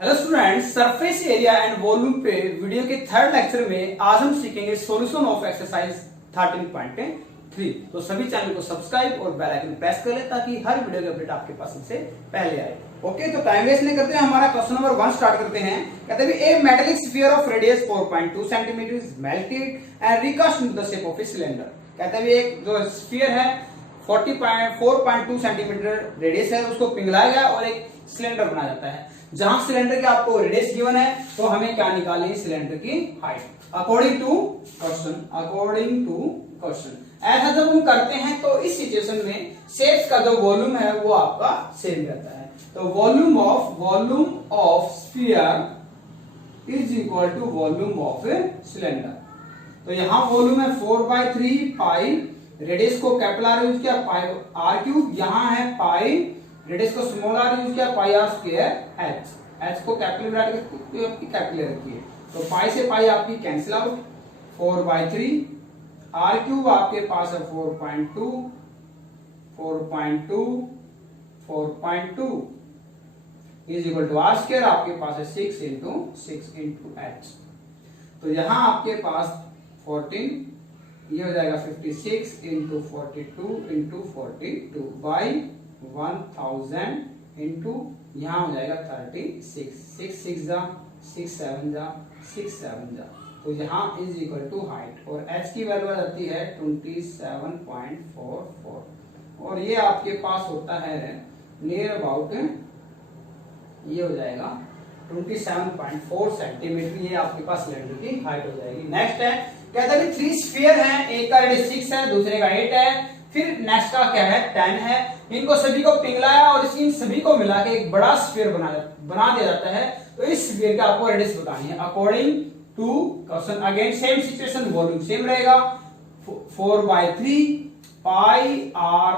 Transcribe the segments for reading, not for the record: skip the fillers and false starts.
Hello students, surface area and volume पे video के third lecture में आज हम सीखेंगे सॉल्यूशन ऑफ एक्सरसाइज 13.3। तो सभी चैनल को सब्सक्राइब और बेल आइकन प्रेस कर ले ताकि हर वीडियो की अपडेट आपके पास सबसे पहले आए। ओके, तो टाइम वेस्ट नहीं करते हैं, हमारा क्वेश्चन नंबर 1 स्टार्ट करते हैं। कहते हैं a metallic sphere of radius 4.2 centimetre is melted and recast into the shape of a cylinder. कहते हैं एक जो स्फीयर है 4.2 सेंटीमीटर रेडियस है, उसको पिघलाया गया और एक सिलेंडर बनाया जाता है। जहां सिलेंडर के आपको रेडियस गिवन है तो हमें क्या निकालनी है, सिलेंडर की हाइट अकॉर्डिंग टू क्वेश्चन। ऐसा जब हम करते हैं तो इस सिचुएशन में शेप्स का जो वॉल्यूम है वो आपका सेम रहता है। तो volume of sphere is equal to volume of cylinder. तो यहां वॉल्यूम है 4/3 पाई, रेडियस को कैपिटल आर यूज किया, पाई आर क्यूब, यहां है पाई, रेडियस को स्मॉल आर यूज किया, पाई आर स्क्वायर एच को कैपिटल में आपकी कैपिटल रखी है। तो पाई से पाई आपकी कैंसिल आउट, 4/3 आर क्यूब आपके पास है 4.2 is equal to r square आपके पास है 6 इंटू एच। तो यहां आपके पास 14, ये हो जाएगा 56 इंटू 42 इंटू 42 बाई 1000 इंटू यहां हो जाएगा 36, 6 जा 6 7 जा 6 7 जा। तो यहां इज इक्वल टू हाइट और h की वैल्यू आ जाती है 27.44 और ये आपके पास होता है नियर अबाउट, ये हो जाएगा 27.4 सेंटीमीटर। ये आपके पास सिलेंडर की हाइट हो जाएगी। नेक्स्ट है, कहता है कि 3 स्फीयर हैं, एक का रेडियस 6 है, दूसरे का 8 है, फिर नेक्स्ट का क्या है 10 है। इनको सभी को पिघलाया और इन सभी को मिला के एक बड़ा स्फीयर बना दिया जाता है। तो इस स्फीयर का आपको रेडियस बतानी है according to question. Again same situation, volume same रहेगा 4/3 pi r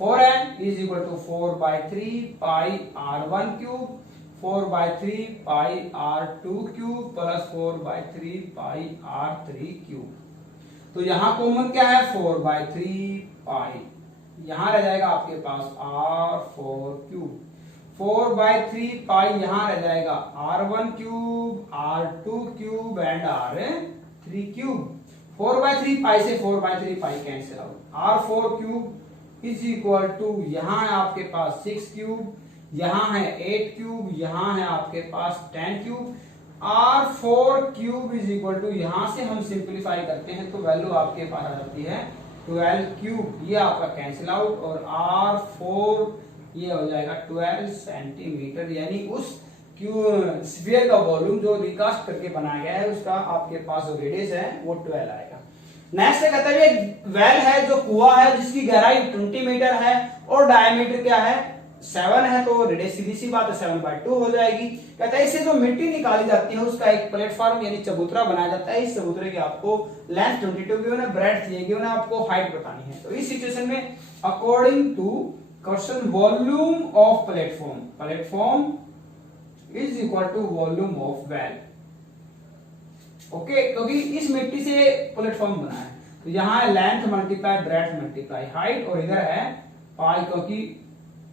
4n is equal to 4/3 pi r1 cube, 4/3 pi r2 cube plus 4/3 pi r3 cube. तो यहां कॉमन क्या है 4/3 पाई, यहां रह जाएगा आपके पास r4 क्यूब, 4/3 पाई यहां रह जाएगा r1 cube, r2 cube and r3 cube. 4/3 pi से 4/3 pi cancel out, r4 cube is equal to यहां है आपके पास 6 क्यूब, यहां है 8 क्यूब, यहां है आपके पास 10 cube. r4 cube is equal to यहां से हम सिंप्लीफाई करते हैं तो वैल्यू आपके पास आ जाती है 12 क्यूब, ये आपका कैंसिल आउट और r4 ये हो जाएगा 12 सेंटीमीटर। यानी उस स्फीयर का वॉल्यूम जो रिकास्ट करके बनाया गया है उसका आपके पास जो रेडियस है वो 12 आएगा। नेक्स्ट कहता है वेल है जो कुआं है जिसकी गहराई 20 मीटर है और डायमीटर क्या है 7 है, तो रेडियस सीधी सी बात है 7/2 हो जाएगी। कहता है इससे जो मिट्टी निकाली जाती है उसका एक प्लेटफॉर्म यानी चबूतरा बनाया जाता है। इस चबूतरे की आपको लेंथ 22 गिवन है, ब्रेड्थ गिवन है, आपको हाइट बतानी है। तो इस सिचुएशन में according to question volume of platform is equal to volume of well. Okay, क्योंकि इस मिट्टी से प्लेटफॉर्म बना है तो यहाँ length multiply breadth multiply height और इधर है पाई, क्योंकि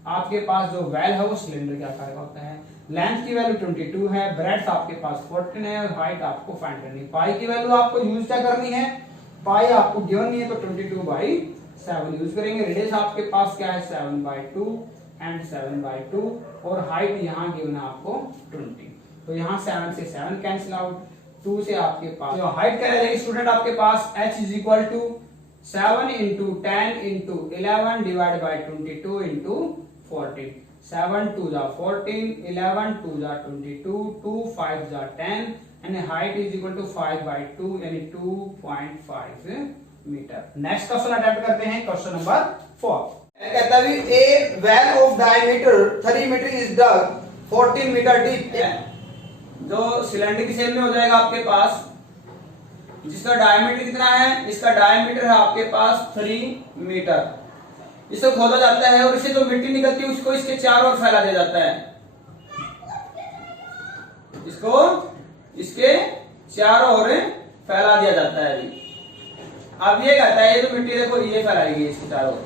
आपके पास जो वेल है वो सिलेंडर के आकार का होता है। लेंथ की वैल्यू 22 है, ब्रेड्थ आपके पास 14 है और हाइट आपको फाइंड करनी है। पाई की वैल्यू आपको यूज क्या करनी है, पाई आपको गिवन नहीं है तो 22/7 यूज करेंगे। रेडियस आपके पास क्या है 7/2 एंड 7/2 और हाइट यहाँ गिवन है आपको 20। तो यहाँ 7 से 7 कैंसिल आउट, 2 से आपके पास जो हाइट क्या रहेगी स्टूडेंट आपके पास h is equal to 7 into 10 into 11 divide by 22 into 14, 7 2 जा 14, 11 2 जा 22, 2 5 जा 10 यानी हाइट इज इक्वल टू 5/2 यानी 2.5 मीटर। नेक्स्ट क्वेश्चन अटेम्प्ट करते हैं, क्वेश्चन नंबर 4। कहता है a well of diameter 3 metre is dug 14 metre deep. जो सिलेंडर की शेप में हो जाएगा आपके पास, जिसका डायमीटर कितना है, इसका डायमीटर है आपके पास 3 मीटर। इसे खोदा जाता है और इसे जो मिट्टी निकलती है उसको इसके चारों ओर फैला दिया जाता है, इसको इसके चारों ओर फैला दिया जाता है। अब ये कहता है ये जो मिट्टी देखो ये फैलाएगी इसके चारों ओर,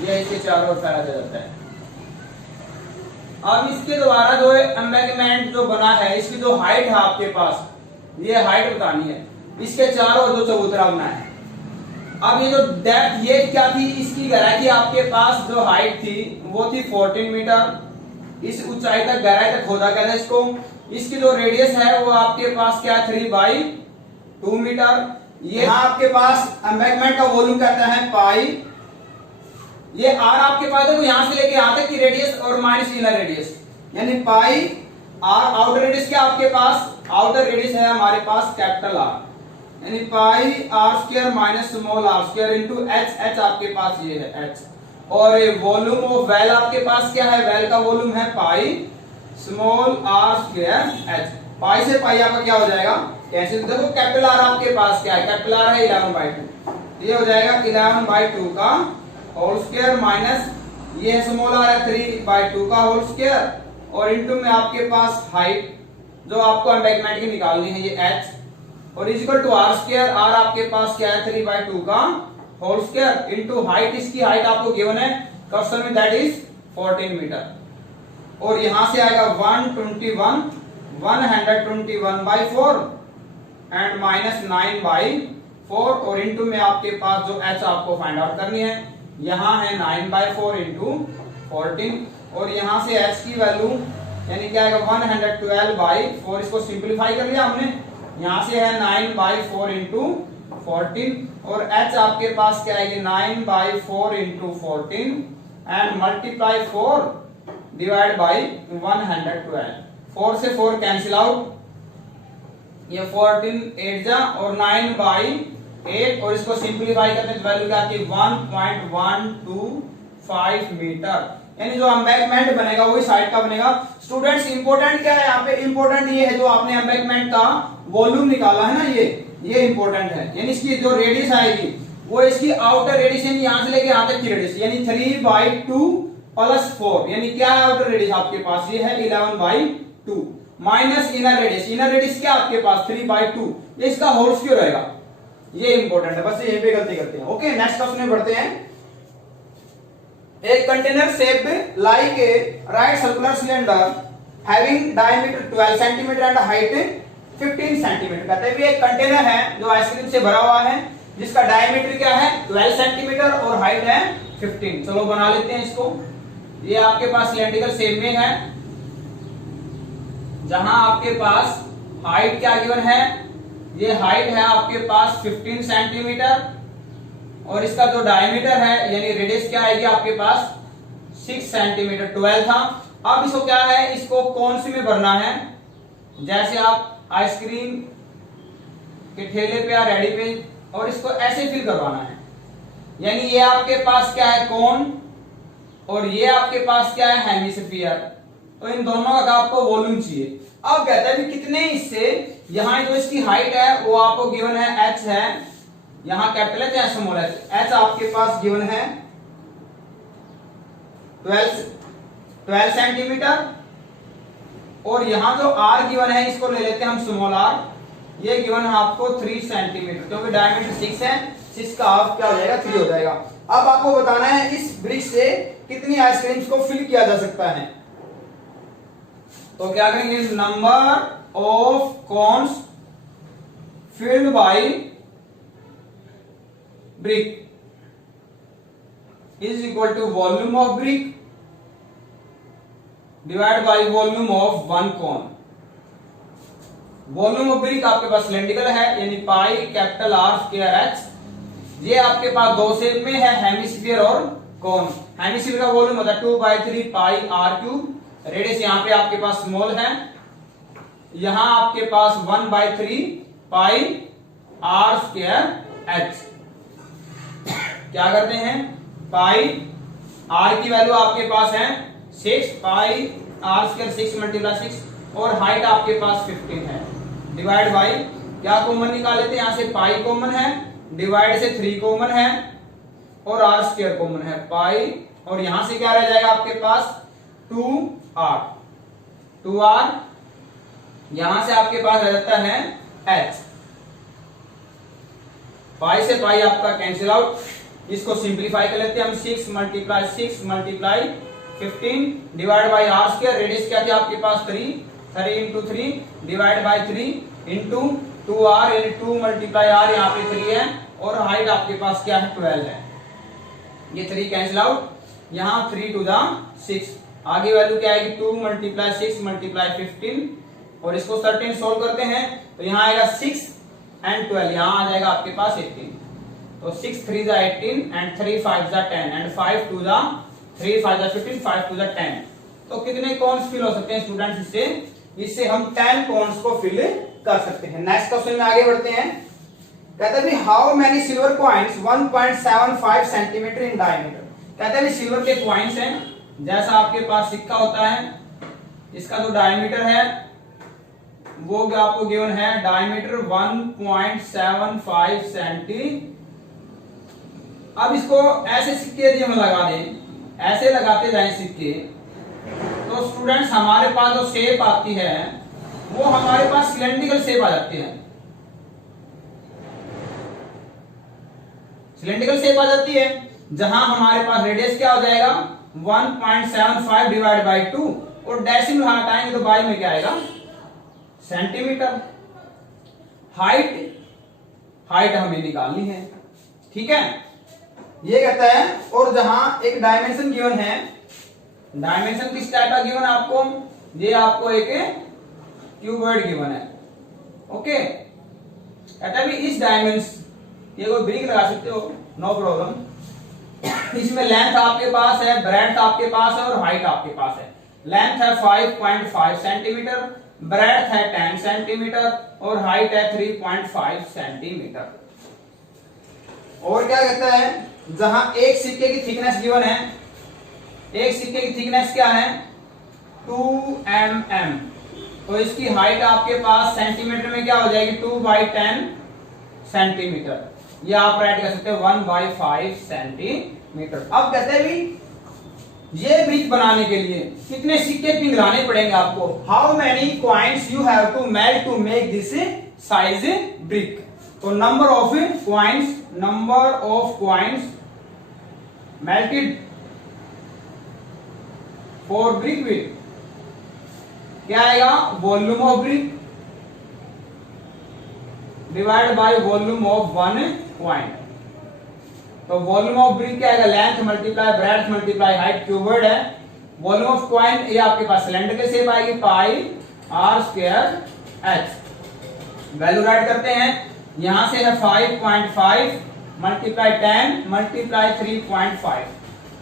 ये इसके चारों ओर फैला दिया जाता है। अब इसके द्वारा जो एम्बैंकमेंट जो बना है, इसकी जो हाइट है आपके पास, ये हाइट बतानी है, इसके चारों ओर जो चबूतरा बना है। अब ये जो डेप्थ, ये क्या थी, इसकी गहराई थी आपके पास, जो हाइट थी वो थी 14 मीटर। इस ऊंचाई तक, गहराई तक खोदा गया था इसको। इसकी जो रेडियस है वो आपके पास क्या, 3/2 मीटर। ये आपके पास एम्बैंकमेंट का वॉल्यूम कहता है पाई। ये आर आपके पास है, तो यहां से लेके यहां तक की रेडियस और माइनस इनर रेडियस, यानी पाई आर। आउटर रेडियस क्या आपके पास, आउटर रेडियस है हमारे पास कैपिटल आर, यानी pi are square minus small are square into H. H आपके पास ये है एच। और वॉल्यूम ऑफ वेल आपके पास क्या है, वेल का वॉल्यूम है pi small are square h. Pi से पाई आपका क्या हो जाएगा, कैंसिल। देखो कैपिटल आर आपके पास क्या है, कैपिटल आर है 11/2, ये हो जाएगा 11/2 का होल स्क्वायर माइनस ये है स्मॉल आर है 3/2 का होल स्क्वायर, और इनटू में आपके पास हाइट जो आपको एम्बैंकमेंट की निकालनी है, ये h, और equal to r square. R आपके पास क्या है 3/2 का होल स्क्वायर इनटू हाइट, इसकी हाइट आपको गिवन है क्वेश्चन में, दैट इज 14 मीटर। और यहां से आएगा 121/4 एंड माइनस 9/4, और इनटू में आपके पास जो h आपको फाइंड आउट करनी है, यहां है 9/4 इंटू 14, और यहां से h की वैल्यू यानी क्या आएगा 112/4। इसको सिंपलीफाई कर लिया हमने, यहां से है 9/4 इंटू 14, और h आपके पास क्या आएगी 9/4 into 14 and multiply 4 divide by 112। 4 से 4 कैंसिल आउट, ये 14 8 जा और 9/8, और इसको सिंपलीफाई करते हैं वैल्यू क्या आती है 1.125 मीटर। यानी जो एम्बैंकमेंट बनेगा वही साइड का बनेगा। स्टूडेंट्स इंपॉर्टेंट क्या है यहाँ पे, इंपॉर्टेंट ये है जो आपने एम्बैंकमेंट का वॉल्यूम निकाला है ना, ये इंपॉर्टेंट है। यानी इसकी जो रेडियस आएगी वो इसकी आउटर रेडियस, यानी यहां से लेके यहां तक की रेडियस, यानी 3/2 + 4, यानी क्या है आउटर रेडियस आपके पास, ये है 11/2 minus inner radius. Inner radius क्या आपके पास 3/2, ये इसका होल स्क्वायर रहेगा। ये इंपॉर्टेंट है, बस यहीं पे गलती करते हैं। ओके, नेक्स्ट क्वेश्चन में बढ़ते हैं। एक container shaped like a right circular cylinder having diameter 12 centimetre and height 15 centimetre. कहते हैं एक कंटेनर है जो आइसक्रीम से भरा हुआ है, जिसका डायमीटर क्या है 12 सेंटीमीटर और हाइट है 15। चलो बना लेते हैं इसको। ये आपके पास सिलेंड्रिकल शेप में है, जहां आपके पास हाइट क्या गिवन है, ये हाइट है आपके पास 15 सेंटीमीटर, और इसका जो डायमीटर है यानी रेडियस क्या आएगी आपके पास 6 सेंटीमीटर। 12 था। अब इसको क्या है, इसको कौन सी में भरना है, जैसे आप आइसक्रीम के ठेले पे या रेडी पे, और इसको ऐसे फिल करवाना है। यानी ये आपके पास क्या है कोन, और ये आपके पास क्या है हेमिस्फीयर। तो इन दोनों का आपको वॉल्यूम चाहिए। अब कहता है कि कितने इससे, यहां जो इसकी हाइट है वो आपको गिवन है h है, यहां कैपिटल एच है स्मॉल एच। h आपके पास गिवन है 12 सेंटीमीटर, और यहां जो r गिवन है इसको ले लेते हैं हम स्मॉल r, ये गिवन है आपको 3 सेंटीमीटर, क्योंकि डायमीटर 6 है, 6 का हाफ क्या हो जाएगा 3 हो जाएगा। अब आपको बताना है इस ब्रिक से कितनी आइसक्रीम्स को फिल किया जा सकता है। तो क्या करेंगे, number of cones filled by brick is equal to volume of brick divide by volume of one cone. Volume of brick आपके पास सिलेंड्रिकल है, यानी pi capital R square H. ये आपके पास दो शेप में है, हेमिस्फीयर और कॉन। हेमिस्फीयर का वॉल्यूम होता है 2/3 पाई r³। रेडियस यहाँ पे आपके पास स्मॉल है, यहां आपके पास 1/3 पाई r स्क्वायर h। क्या करते हैं, पाई r की वैल्यू आपके पास है 6, पाई r स्क्वायर 6 × 6, और हाइट आपके पास 15 है, डिवाइड बाई क्या कॉमन निकाल लेते हैं, यहां से पाई कॉमन है, डिवाइड से 3 कॉमन है, और r स्क्वायर कॉमन है पाई, और यहां से क्या रह जाएगा आपके पास 2r। यहां से आपके पास रह जाता है h। पाई से पाई आपका कैंसिल आउट, इसको सिंप्लीफाई कर लेते हैं हम, 6 × 6 × 15 divide by r square, radius क्या थी आपके पास 3, 3 into 3 divide by 3 into 2r, यानी 2 मल्टीप्लाई r, यहाँ पे 3 है, और हाइट आपके पास क्या है 12 है। ये 3 कैंसिल आउट, यहाँ 3 टू द 6, आगे वैल्यू क्या आएगी 2 मल्टीप्लाई 6 मल्टीप्लाई 15, और इसको सर्टेन सोल्व करते हैं तो यहाँ आएगा 6 एंड 12, यहाँ आ जाएगा आपके पास 18, तो 6 3 जा 18 एंड 3 5 जा 10 एंड 5 2 जा 3 5 जा 15, 5 2 जा 10। तो कितने कॉन्स फिल हो सकते हैं स्टूडेंट्स इससे? इससे हम 10 कॉन्स को फिल कर सकते हैं। नेक्स्ट क्वेश्चन में आगे बढ़ते हैं। कहते हैं how many silver coins 1.75 centimetre in diameter. कहते हैं सिल्वर के कॉइन्स हैं, जैसा आपके पास सिक्का होता है, इसका जो डायमीटर है वो आपको गिवन है डायमीटर 1.75 सेंटी। अब इसको ऐसे सिक्के यदि हम लगा दें, ऐसे लगाते जाएं सिक्के, तो स्टूडेंट्स हमारे पास जो शेप आती है वो हमारे पास सिलेंड्रिकल शेप आ जाती है, सिलेंड्रिकल शेप आ जाती है, जहां हमारे पास रेडियस क्या हो जाएगा 1.75 डिवाइड बाई 2, और डेसिमल हटाएंगे तो बाई में क्या आएगा सेंटीमीटर। हाइट हमें निकालनी है, ठीक है, ये कहता है। और जहां एक डायमेंशन गिवन है, डायमेंशन किस टाइप का गिवन है आपको, ये आपको एक क्यूबॉइड गिवन है, ओके। कहता है इस डायमेंशन, ये कोई ब्रिक लगा सकते हो, नो प्रॉब्लम। इसमें लेंथ आपके पास है, ब्रेड्थ आपके पास है, और हाइट आपके पास है। लेंथ है 5.5 सेंटीमीटर, ब्रेड्थ है 10 सेंटीमीटर, और हाइट है 3.5 सेंटीमीटर। और क्या कहता है, जहां एक सिक्के की थिकनेस गिवन है, एक सिक्के की थिकनेस क्या है 2 mm, तो इसकी हाइट आपके पास सेंटीमीटर में क्या हो जाएगी 2/10 सेंटीमीटर, ये आप राइट कर सकते हो 1/5 सेंटीमीटर। अब कहते हैं भी ये ब्रिक बनाने के लिए कितने सिक्के पिघलाने पड़ेंगे आपको, how many coins you have to melt to make this size brick. तो number of coins melted for brick with क्या आएगा volume of brick divide by volume of 1 coin. तो वॉल्यूम ऑफ ब्रिक क्या आएगा, length multiply breadth multiply height, cuboid है। Volume of coin ये आपके पास सिलेंडर के शेप आएगी, pi are square h. Value write करते हैं, यहां से है 5.5 मल्टीप्लाई 10 मल्टीप्लाई 3.5,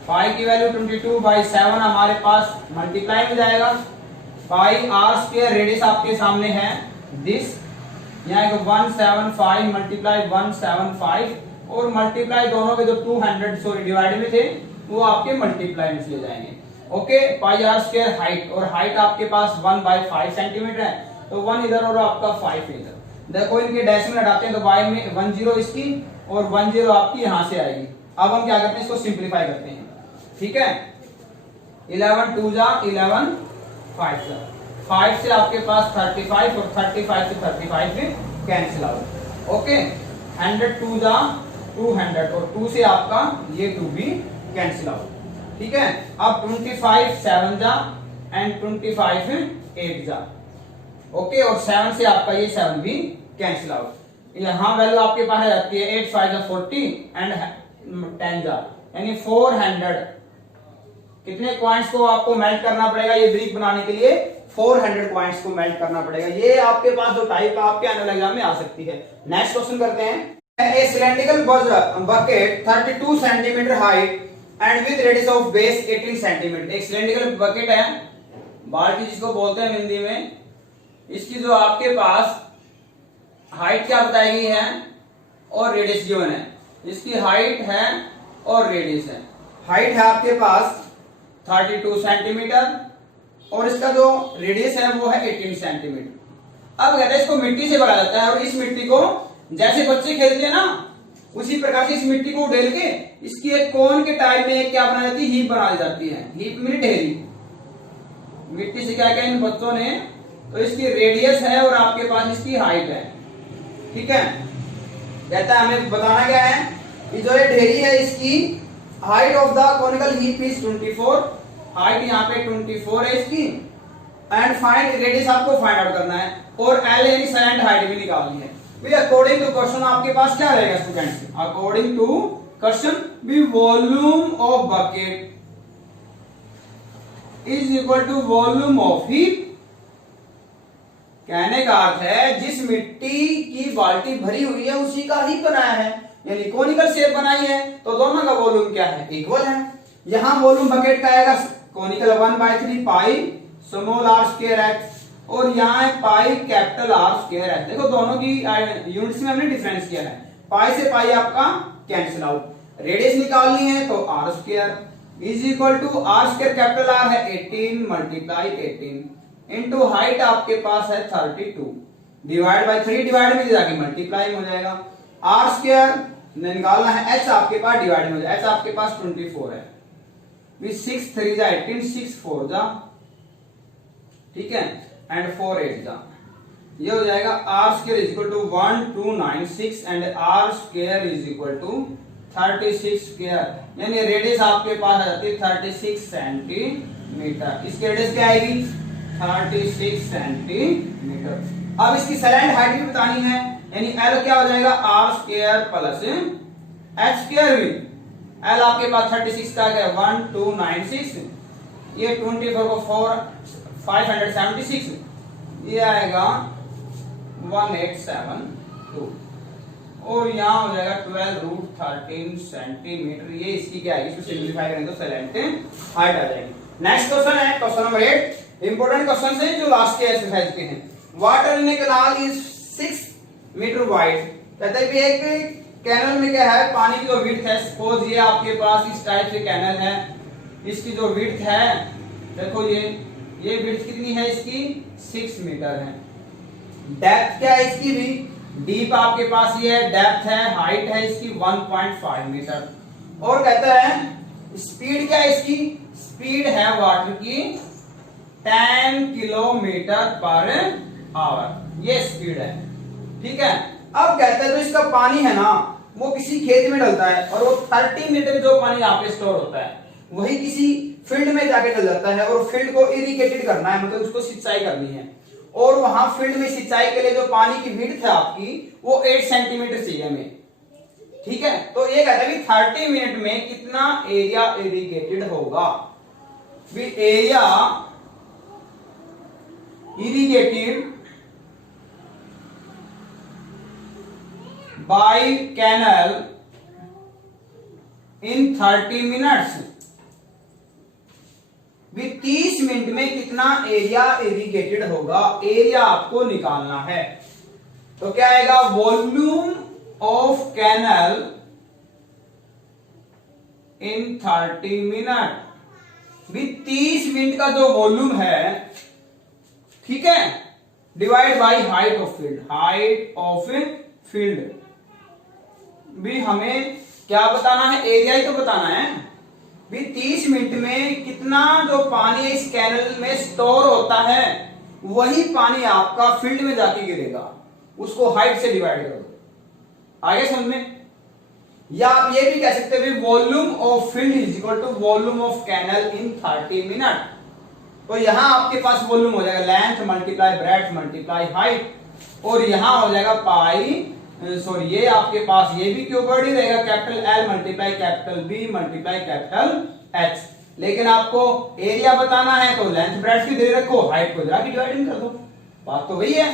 पाई की वैल्यू 22/7 हमारे पास मल्टीप्लाई में जाएगा। पाई आर स्क्वायर रेडियस आपके सामने है दिस, यहाँ 175 मल्टीप्लाई 175, और मल्टीप्लाई दोनों के जो 200 डिवाइड में थे वो आपके मल्टीप्लाई में चले जाएंगे, okay. Pi are square height, और हाइट आपके पास 1/5 सेंटीमीटर है, तो 1 इधर और आपका 5 इधर। देखो इनके डेसिमल हटाते हैं तो y में 10 इसकी और 10 आपकी यहां से आएगी। अब हम क्या करते हैं, इसको सिंप्लीफाई करते हैं, ठीक है। 11 2 जा 11 5 जा 5 से आपके पास 35, और 35 से 35 कैंसिल आउट, ओके। 100 2 जा 200, और 2 से आपका ये 2 भी कैंसिल आउट, ठीक है। अब 25 7 जा एंड 25 8 जा, ओके, और 7 से आपका ये 7 भी कैंसिल आउट। यहां वैल्यू आपके पास आ जाती है 8 5 जा 40 एंड 10 जा, यानी 400। कितने कॉइन्स को आपको मेल्ट करना पड़ेगा ये ब्रिक बनाने के लिए, 400 कॉइन्स को मेल्ट करना पड़ेगा। ये आपके पास जो टाइप आपके एनुअल एग्जाम में आ सकती है। नेक्स्ट क्वेश्चन करते हैं। A cylindrical bucket 32 centimetre height and with radius of base 18 centimetre. एक सिलेंड्रिकल बकेट है, बाल्टी जिसको बोलते हैं हिंदी में, इसकी जो आपके पास हाइट क्या बताई गई है और रेडियस गिवन है। इसकी हाइट है और रेडियस है। हाइट है आपके पास 32 सेंटीमीटर और इसका जो रेडियस है वो है 18 सेंटीमीटर। अब कहते हैं इसको मिट्टी से भरा जाता है, और इस मिट्टी को जैसे बच्चे खेलते हैं ना, उसी प्रकार से इस मिट्टी को उड़ेल के इसकी एक कोन के टाइप में क्या बना जाती है, हीप बना दी जाती है। हीप में ढेरी मिट्टी से क्या क्या इन बच्चों ने, तो इसकी रेडियस है और आपके पास इसकी हाइट है, ठीक है। कहता है हमें बताना क्या है कि जो ये ढेरी है इसकी height of the conical heap is 24, height यहाँ पे 24 है इसकी, एंड फाइंड रेडियस आपको फाइंड आउट करना है, और एल यानी सैलेंट हाइट भी निकालनी है। अकॉर्डिंग टू क्वेश्चन आपके पास क्या रहेगा स्टूडेंट्स, अकॉर्डिंग टू क्वेश्चन भी volume of bucket is equal to volume of heap. कहने का अर्थ है जिस मिट्टी की बाल्टी भरी हुई है उसी का हीप बनाया है, यानी कोनिकल शेप बनाई है, तो दोनों का वॉल्यूम क्या है, इक्वल है। यहां वॉल्यूम बकेट का आएगा conical 1/3 pi small r square h, और यहाँ है pi capital R square h। देखो दोनों की यूनिट्स में हमने डिफरेंस किया है, पाई से पाई आपका कैंसिल आउट। रेडियस निकालनी है तो r square is equal to r square capital R है 18 मल्टीप्लाई 18 इनटू हाइट आपके पास है 32 डिवाइड बाय 3 डिवाइड में जाके मल्टीप्लाई हो जाएगा। r स्क्वायर निकालना है, h आपके पास डिवाइड में हो जाएगा, h आपके पास 24 है, 6 3 जा 18, 6 4 जा, ठीक है, एंड 4 8 जा, ये हो जाएगा r square is equal to 1296 and r square is equal to 36 square, यानी रेडियस आपके पास आ जाती है 36 सेंटीमीटर। इसकी रेडियस क्या आएगी 36 सेंटीमीटर। अब इसकी सैलेंट हाइट भी बतानी है, यानी L क्या हो जाएगा r square plus h square भी, L आपके पास 36 का है 1296, ये 24 को 4 576, ये आएगा 1872, और यहाँ हो जाएगा 12√13 सेंटीमीटर। ये इसकी क्या आएगी, इसको सिंपलीफाई करेंगे तो सैलेंट हाइट आ जाएगी। नेक्स्ट क्वेश्चन है क्वेश्चन नंबर 8, इंपॉर्टेंट क्वेश्चन है जो लास्ट के एक्सरसाइज के हैं। Water in a canal is 6 metre wide. कहते हैं कि एक कैनल में क्या है, पानी की जो विड्थ है, सपोज ये आपके पास इस टाइप से कैनल है, इसकी जो विड्थ है, देखो ये विड्थ कितनी है इसकी 6 मीटर है। डेप्थ क्या है इसकी भी, डीप आपके पास ये है, डेप्थ है, हाइट है इसकी 1.5 मीटर। और कहता है स्पीड क्या है इसकी, स्पीड है वाटर की 10 किलोमीटर पर आवर, ये स्पीड है, ठीक है। अब कहता है तो इसका पानी है ना वो किसी खेत में डलता है, और वो 30 मिनट में जो पानी यहाँ पे स्टोर होता है वही किसी फील्ड में जाके डल जाता है, और फील्ड को इरिगेटेड करना है, मतलब उसको सिंचाई करनी है, और वहां फील्ड में सिंचाई के लिए जो पानी की विड्थ है आपकी वो 8 सेंटीमीटर चाहिए हमें, ठीक है। तो ये कहता है कि 30 मिनट में कितना एरिया इरिगेटेड होगा, area irrigated bye canal in 30 minutes, 30 minute में कितना एरिया इरिगेटेड होगा, एरिया आपको निकालना है। तो क्या आएगा, volume of canal in 30 minute, 30 minute का जो वॉल्यूम है, ठीक है, divide by height of field, height of field भी हमें क्या बताना है, एरिया ही तो बताना है। 30 मिनट में कितना जो पानी इस कैनल में स्टोर होता है वही पानी आपका फील्ड में जाके गिरेगा, उसको हाइट से डिवाइड कर दो, आगे समझ में। या आप ये भी कह सकते हैं volume of field is equal to volume of canal in 30 minute. तो यहां आपके पास वॉल्यूम हो जाएगा length multiply breadth multiply height, और यहां हो जाएगा पाई सॉरी ये आपके पास ये भी क्यों वर्ड ही रहेगा, capital L multiply capital B multiply capital H। लेकिन आपको एरिया बताना है तो लेंथ ब्रेड्थ की दे रखो, हाइट को जरा की डिवाइडिंग कर दो, बात तो वही है।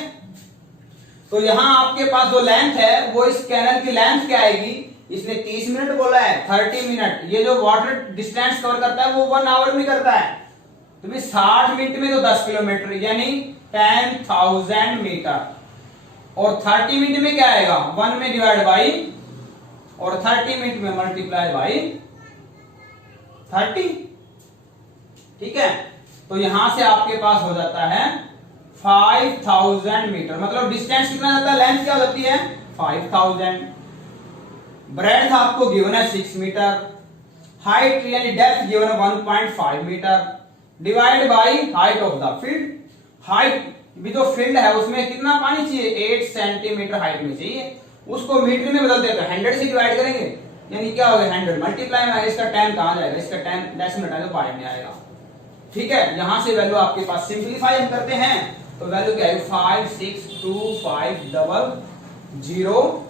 तो यहां आपके पास जो लेंथ है वो इस कैनल की लेंथ क्या आएगी, इसने 30 मिनट बोला है, 30 मिनट, ये जो वाटर डिस्टेंस कवर करता है वो 1 आवर में करता है, तो 60 मिनट में तो 10 किलोमीटर यानी 10,000 मीटर, और 30 मिनट में क्या आएगा 1 में डिवाइड बाई, और 30 मिनट में मल्टीप्लाई बाई 30, ठीक है। तो यहां से आपके पास हो जाता है 5000 मीटर, मतलब डिस्टेंस कितना जाता है, लेंथ क्या होती है 5000, ब्रेड्थ आपको गिवन है 6 मीटर, हाइट यानी डेप्थ गिवन है 1.5 metre, divide by height of the field, height भी जो फील्ड है उसमें कितना पानी चाहिए 8 सेंटीमीटर हाइट में चाहिए, उसको मीटर में बदल देते हैं, 100 से डिवाइड करेंगे, यानी क्या होगा 100 मल्टीप्लाई में, इसका 10 कहां जाएगा, इसका 10 डेसिमल हटा दो, पाई में आएगा, ठीक है, यहां से वैल्यू आपके पास सिंप्लीफाई हम करते हैं तो वैल्यू क्या है 56250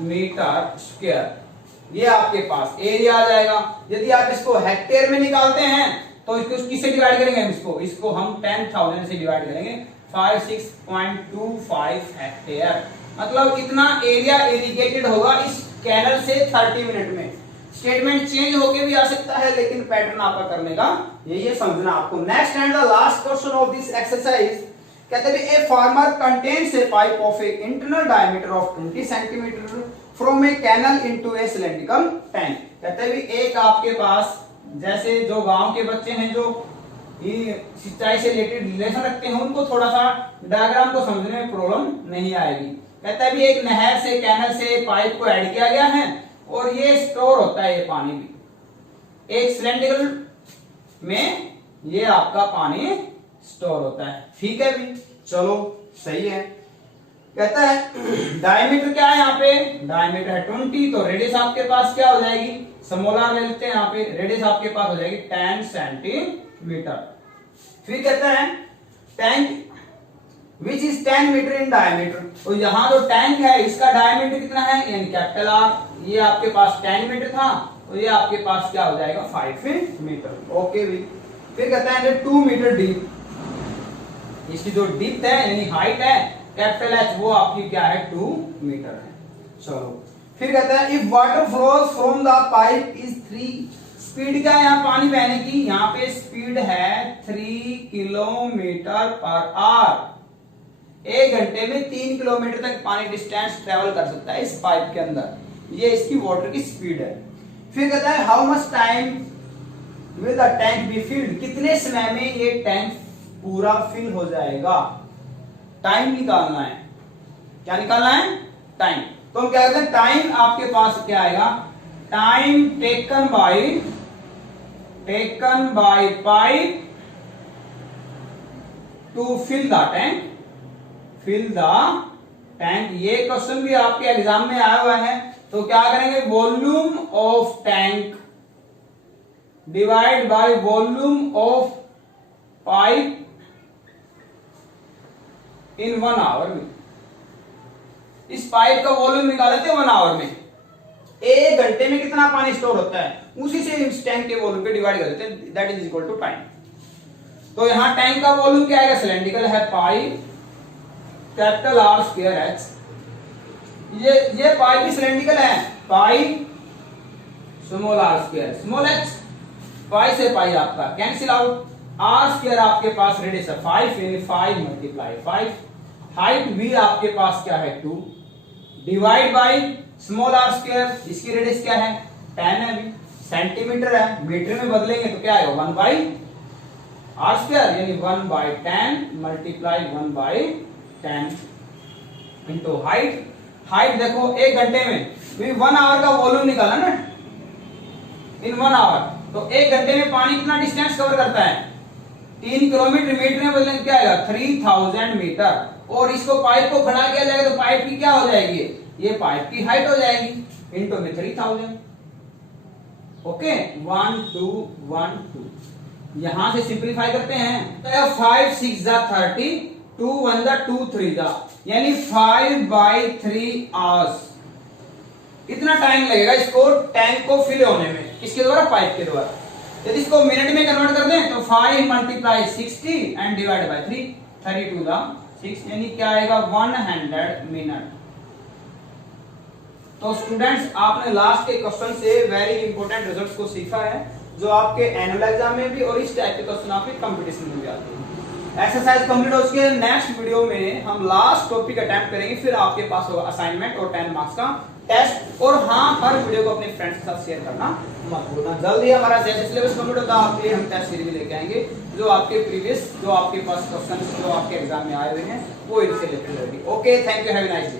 मीटर स्क्वायर, ये आपके पास एरिया आ जाएगा। यदि आप इसको हेक्टेयर में निकालते हैं तो इसको किससे डिवाइड करेंगे हम, इसको हम 10,000 से डिवाइड करेंगे, 56.25 हेक्टेयर, मतलब इतना एरिया इरिगेटेड होगा इस कैनल से 30 मिनट में। स्टेटमेंट चेंज होके भी आ सकता है लेकिन पैटर्न आपका करने का ये समझना आपको। Next and the last question of this exercise, कहते हैं a farmer contains a pipe of a internal diameter of 20 centimetre from a canal into a cylindrical tank. कहते हैं एक आपके पास, जैसे जो गांव के बच्चे हैं जो सिंचाई से रिलेटेड रिलेशन रखते हैं उनको थोड़ा सा डायग्राम को समझने में प्रॉब्लम नहीं आएगी। कहता है भी एक नहर से कैनल से पाइप को ऐड किया गया है और ये स्टोर होता है, ये पानी भी एक सिलेंड्रिकल में ये आपका पानी स्टोर होता है। ठीक है भी, चलो सही है। कहता है डायमीटर क्या है, यहाँ पे डायमीटर है 20, तो रेडियस आपके पास क्या हो जाएगी, स्मॉल आर ले लेते हैं, यहाँ पे रेडियस आपके पास हो जाएगी 10 सेंटीमीटर। फिर कहता है tank which is 10 metre in diameter, तो यहाँ जो टैंक है इसका डायमीटर कितना है, यानी कैपिटल आर, ये आपके पास 10 मीटर था तो ये आपके पास क्या हो जाएगा 5 मीटर। ओके भी। फिर कहता है 2 मीटर डीप, इसकी जो डीप है यानी हाइट है कैपिटल एच, वो आपकी क्या है 2 मीटर है। चलो फिर कहता है if water flows from the pipe is 3, speed क्या है यहाँ पानी बहने की, यहाँ पे स्पीड है 3 किलोमीटर पर आवर, 1 घंटे में 3 किलोमीटर तक पानी डिस्टेंस ट्रेवल कर सकता है इस पाइप के अंदर, ये इसकी वाटर की स्पीड है। फिर कहता है how much time will the tank be filled, कितने समय में ये टैंक पूरा फिल हो जाएगा, टाइम निकालना है। क्या निकालना है, टाइम। तो हम क्या कहते हैं, टाइम आपके पास क्या आएगा, time taken by pipe to fill the tank, fill the tank. ये क्वेश्चन भी आपके एग्जाम में आया हुआ है, तो क्या करेंगे, volume of tank divide by volume of pipe in 1 hour में। इस पाइप का वॉल्यूम निकाल लेते हैं 1 आवर में, 1 घंटे में कितना पानी स्टोर होता है उसी से इस टैंक के वॉल्यूम पे डिवाइड कर देते हैं, that is equal to time. तो यहां टैंक का वॉल्यूम क्या आएगा, सिलेंड्रिकल है pipe capital R square H, ये पाइप भी सिलेंड्रिकल है, pipe small are square, small H, pi से पाई आपका कैंसिल आउट, आर स्क्वायर आपके पास रेडियस है 5 यानी 5 मल्टीप्लाई 5, हाइट भी आपके पास क्या है 2, divide by small are square, इसकी रेडियस क्या है 10 है, भी सेंटीमीटर है, मीटर में बदलेंगे तो क्या आएगा 1 बाई आर स्क्वायर यानी 1/10 मल्टीप्लाई 1/10 इंटू हाइट। हाइट देखो 1 घंटे में 1 आवर का वॉल्यूम निकाला ना, इन 1 आवर, तो 1 घंटे में पानी कितना डिस्टेंस कवर करता है 3 किलोमीटर, मीटर में बदलेंगे क्या आएगा 3000 मीटर, और इसको पाइप को खड़ा किया जाएगा तो पाइप की क्या हो जाएगी, ये पाइप की हाइट हो जाएगी, इंटू में 3000। ओके 1 2 1 2, यहां से सिंप्लीफाई करते हैं तो 5 6 जा 30, 2 1 जा 2 3 जा, यानी 5/3 आवर्स इतना टाइम लगेगा इसको टैंक को फिल होने में, किसके द्वारा, पाइप के द्वारा। यदि इसको मिनट में कन्वर्ट कर दें तो 5 मल्टीप्लाई 60 एंड डिवाइड बाय 3, 32 जा 6, यानी क्या आएगा 100 मिनट। तो स्टूडेंट्स आपने लास्ट के क्वेश्चन से वेरी इंपॉर्टेंट रिजल्ट्स को सीखा है, जो आपके एनुअल एग्जाम में भी और इस टाइप के क्वेश्चन आपके कंपटीशन में भी आते हैं। एक्सरसाइज कंप्लीट हो चुकी है, नेक्स्ट वीडियो में हम लास्ट टॉपिक अटेम्प्ट करेंगे, फिर आपके पास होगा असाइनमेंट और 10 मार्क्स का टेस्ट। और हाँ, हर वीडियो को अपने फ्रेंड्स के साथ शेयर करना मत भूलना। जल्दी हमारा जैसे सिलेबस कंप्लीट होता है आपके लिए हम टेस्ट सीरीज लेके आएंगे, जो आपके प्रीवियस जो आपके पास क्वेश्चन जो आपके एग्जाम में आए हुए हैं वो इनसे रिलेटेड रहेगी। Okay, thank you, have a nice day.